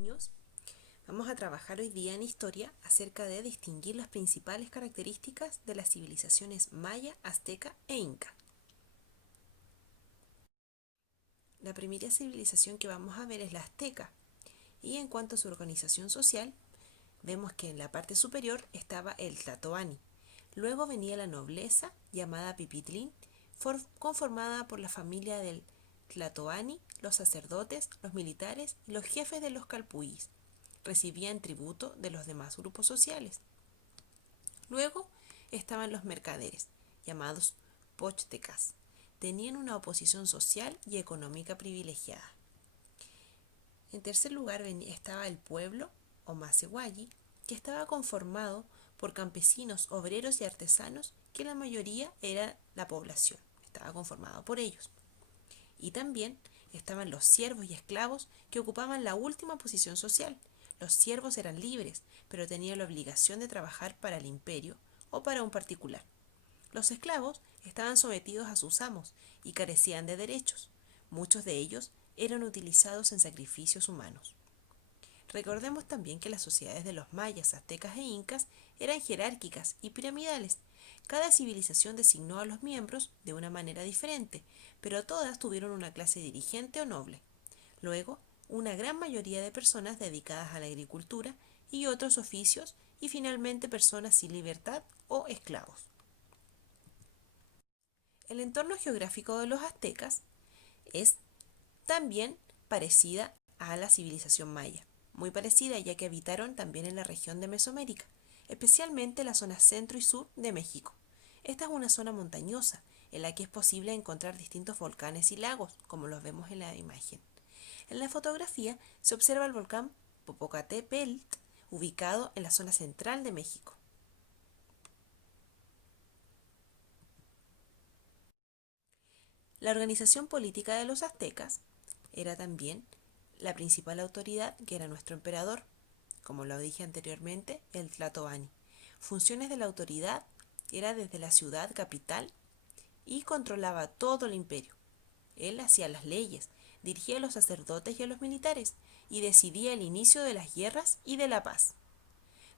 niños, vamos a trabajar hoy día en historia acerca de distinguir las principales características de las civilizaciones maya, azteca e inca. La primera civilización que vamos a ver es la azteca, y en cuanto a su organización social, vemos que en la parte superior estaba el tlatoani. Luego venía la nobleza, llamada pipitlín, conformada por la familia del tlatoani, los sacerdotes, los militares y los jefes de los calpullis. Recibían tributo de los demás grupos sociales. Luego estaban los mercaderes, llamados pochtecas. Tenían una oposición social y económica privilegiada. En tercer lugar estaba el pueblo, o Masehualli, que estaba conformado por campesinos, obreros y artesanos, que la mayoría era la población, estaba conformado por ellos. Y también estaban los siervos y esclavos, que ocupaban la última posición social. Los siervos eran libres, pero tenían la obligación de trabajar para el imperio o para un particular. Los esclavos estaban sometidos a sus amos y carecían de derechos. Muchos de ellos eran utilizados en sacrificios humanos. Recordemos también que las sociedades de los mayas, aztecas e incas eran jerárquicas y piramidales. Cada civilización designó a los miembros de una manera diferente, pero todas tuvieron una clase dirigente o noble. Luego, una gran mayoría de personas dedicadas a la agricultura y otros oficios, y finalmente personas sin libertad o esclavos. El entorno geográfico de los aztecas es también parecida a la civilización maya, muy parecida ya que habitaron también en la región de Mesoamérica, especialmente la zona centro y sur de México. Esta es una zona montañosa en la que es posible encontrar distintos volcanes y lagos, como los vemos en la imagen. En la fotografía se observa el volcán Popocatépetl, ubicado en la zona central de México. La organización política de los aztecas era también la principal autoridad, que era nuestro emperador, como lo dije anteriormente, el Tlatoani. Funciones de la autoridad era desde la ciudad capital y controlaba todo el imperio. Él hacía las leyes, dirigía a los sacerdotes y a los militares y decidía el inicio de las guerras y de la paz.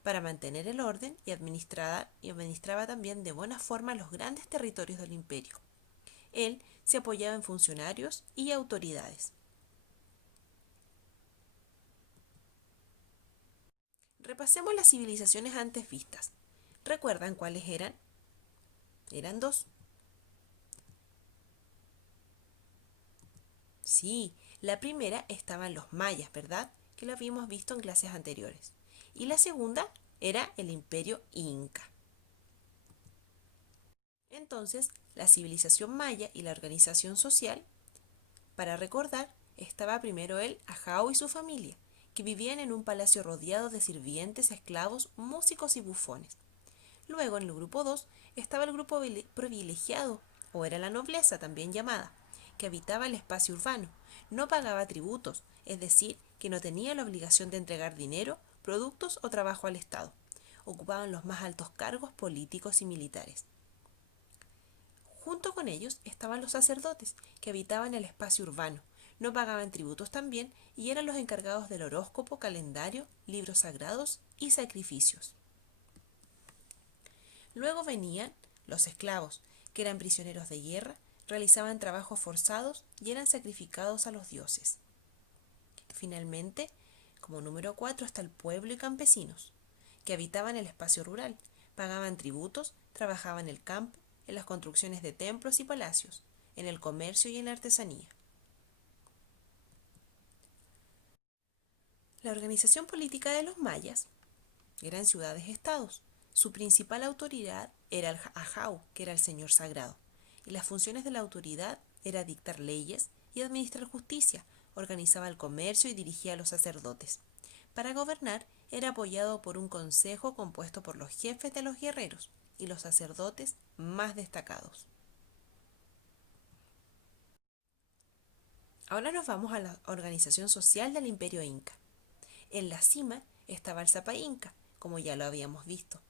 Para mantener el orden y administraba también de buena forma los grandes territorios del imperio. Él se apoyaba en funcionarios y autoridades. Repasemos las civilizaciones antes vistas. ¿Recuerdan cuáles eran? Eran dos. Sí, la primera estaban los mayas, ¿verdad? Que lo habíamos visto en clases anteriores. Y la segunda era el imperio inca. Entonces, la civilización maya y la organización social, para recordar, estaba primero el Ajao y su familia, que vivían en un palacio rodeado de sirvientes, esclavos, músicos y bufones. Luego, en el grupo 2, estaba el grupo privilegiado, o era la nobleza también llamada, que habitaba el espacio urbano. No pagaba tributos, es decir, que no tenía la obligación de entregar dinero, productos o trabajo al Estado. Ocupaban los más altos cargos políticos y militares. Junto con ellos estaban los sacerdotes, que habitaban el espacio urbano. No pagaban tributos también y eran los encargados del horóscopo, calendario, libros sagrados y sacrificios. Luego venían los esclavos, que eran prisioneros de guerra, realizaban trabajos forzados y eran sacrificados a los dioses. Finalmente, como número 4 está el pueblo y campesinos, que habitaban el espacio rural, pagaban tributos, trabajaban en el campo, en las construcciones de templos y palacios, en el comercio y en la artesanía. La organización política de los mayas eran ciudades-estados. Su principal autoridad era el Ajau, que era el señor sagrado, y las funciones de la autoridad era dictar leyes y administrar justicia, organizaba el comercio y dirigía a los sacerdotes. Para gobernar era apoyado por un consejo compuesto por los jefes de los guerreros y los sacerdotes más destacados. Ahora nos vamos a la organización social del imperio inca. En la cima estaba el Sapa Inca, como ya lo habíamos visto,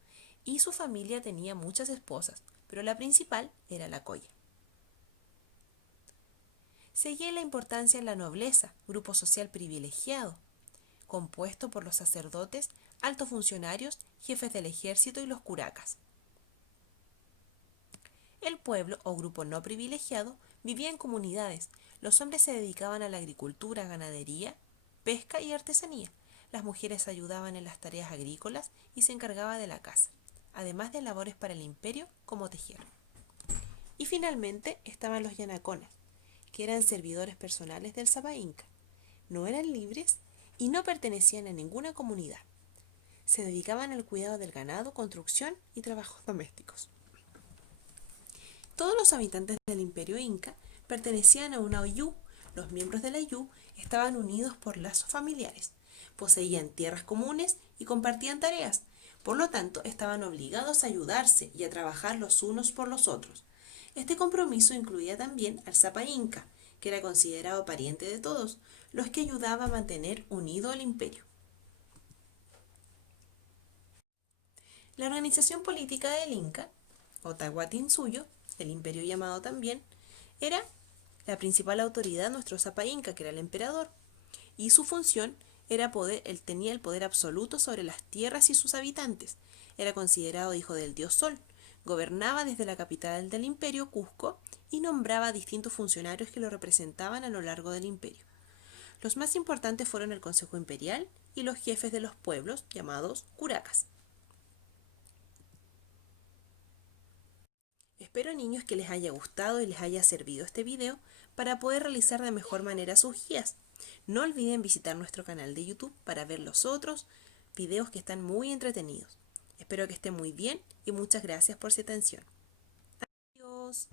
y su familia tenía muchas esposas, pero la principal era la Coya. Seguía la importancia en la nobleza, grupo social privilegiado. compuesto por los sacerdotes, altos funcionarios, jefes del ejército y los curacas. El pueblo o grupo no privilegiado vivía en comunidades. Los hombres se dedicaban a la agricultura, ganadería, pesca y artesanía. Las mujeres ayudaban en las tareas agrícolas y se encargaban de la casa, además de labores para el imperio como tejer. Y finalmente estaban los yanaconas, que eran servidores personales del Sapa Inca. No eran libres y no pertenecían a ninguna comunidad. Se dedicaban al cuidado del ganado, construcción y trabajos domésticos. Todos los habitantes del imperio inca pertenecían a una oyú. Los miembros de la oyú estaban unidos por lazos familiares, poseían tierras comunes y compartían tareas. Por lo tanto, estaban obligados a ayudarse y a trabajar los unos por los otros. Este compromiso incluía también al Sapa Inca, que era considerado pariente de todos, los que ayudaba a mantener unido el imperio. La organización política del Inca, o Tahuantinsuyo, el imperio llamado también, era la principal autoridad nuestro Sapa Inca, que era el emperador, y su función era él tenía el poder absoluto sobre las tierras y sus habitantes. Era considerado hijo del dios Sol, gobernaba desde la capital del imperio, Cusco, y nombraba a distintos funcionarios que lo representaban a lo largo del imperio. Los más importantes fueron el Consejo Imperial y los jefes de los pueblos, llamados curacas. Espero, niños, que les haya gustado y les haya servido este video para poder realizar de mejor manera sus guías. No olviden visitar nuestro canal de YouTube para ver los otros videos que están muy entretenidos. Espero que estén muy bien y muchas gracias por su atención. Adiós.